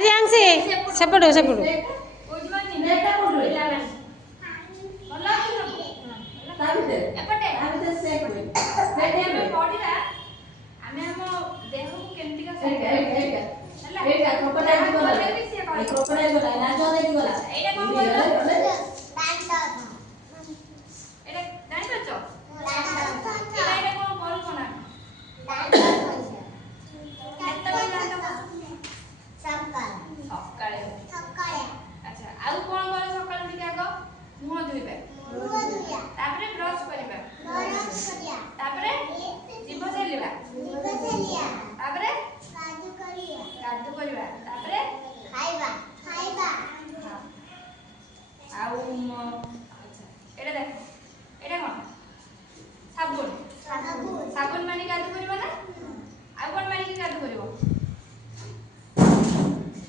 रियांग से सेपटो सेपटो साबुन मानी गाधु करिबो ना आ कोन मानी के गाधु करिबो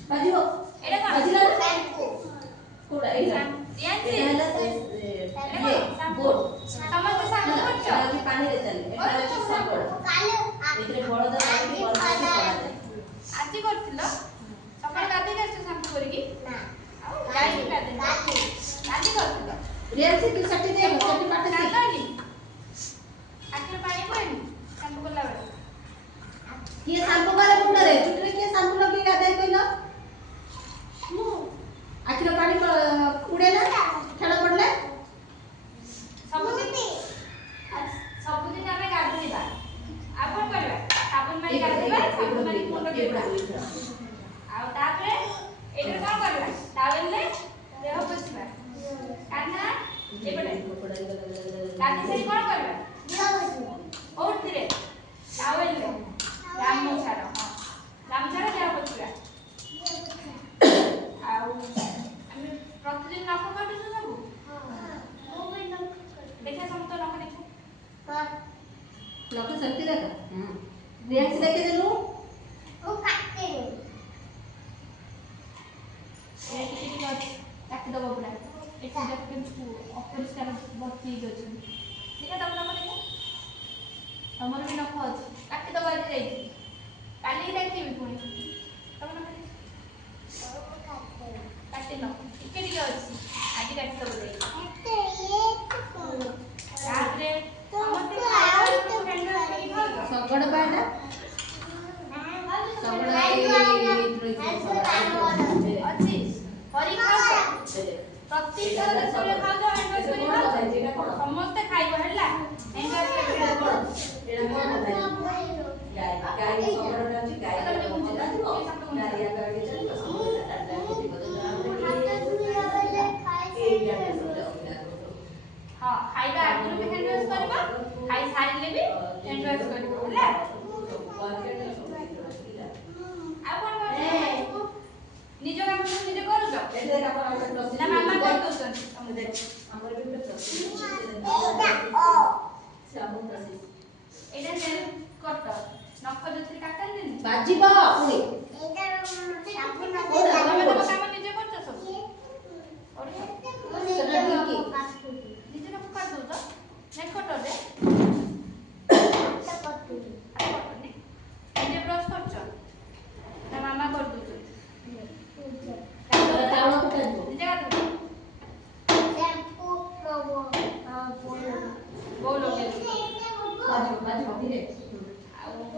बाजिबो एटा कोन बाजिला ना शैम्पू कोडा एटा यान्सी एटा बोट समस्त शैम्पू करछ आजि पानी रे चले एटा अछि साबुन कालो एतरे बळद आजि करथिलो सकाळ गाधि के शैम्पू करिकी ना आ जाई गाधि गाधि करथिलो रियांसी तू सट्टी दे सट्टी पाटे दे आखिर पानी पड़ेनी शैम्पू करला बेले ये शैम्पू करे मुंड रे चुटरे के शैम्पू लगे गाधै कइलो मु आखिर पानी उड़े ना खेला पड़ले सबुदिन हमें गाधैबा आ कोन करबा साबुन मारी गाधैबा साबुन मारी मुंड देबा आ तापरे एटर कोन करबा टावेल ले देह पोछिबा कान्हा एपटे गाधै से कोन करबा और धीरे टावेल ले गामछार गामछार देह पोछिबा आउ हम प्रतिदिन नख काटु सब देखा समत नख देखा नख सत्ती देखा रियांसी देखे देलु ओ काटे ए टिक काटी दबो पूरा एक देख के अपरिष्कार भर्ती गछ देखा तब नख देखा तमर भी नख अछि काटी दबो आज जाई काली देखिबी पुणी तब नख काटी न टिके टिके अछि आज काटी दबो जाई रात्रे समते सगड़ बाडा सगड़ अछि हरि खाओ प्रति थर देखले खाओ जो एंडोस करी खाओ समस्त खाइबो हल्ला एंडोस के भिड़ कोन एरा कोन गाय गाय सगड़टा अछि गाय मुझे दिबो गाड़िया गाड़ी चली हां खाइबा आगुरु भी हैंडवाश करबो खाइ सारी लेबी हैंडवाश करबो हल्ला आ कोन निज काम निजे करू छ एते का ना मामा कर दोछन हम देख हमर भी प्लस साबुन तसी एटा नेल कट नख जति काटन दिन बाजीबो पुनी एटा साबुन ना काम निजे करछ सब और सेटा ठीक निजे नख काट दो छ नेक कट दे निजे ब्रश करछ ना मामा कर दोछ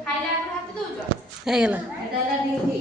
खाइला हाथ दउछ हे गेला एटा ला ड्यूटी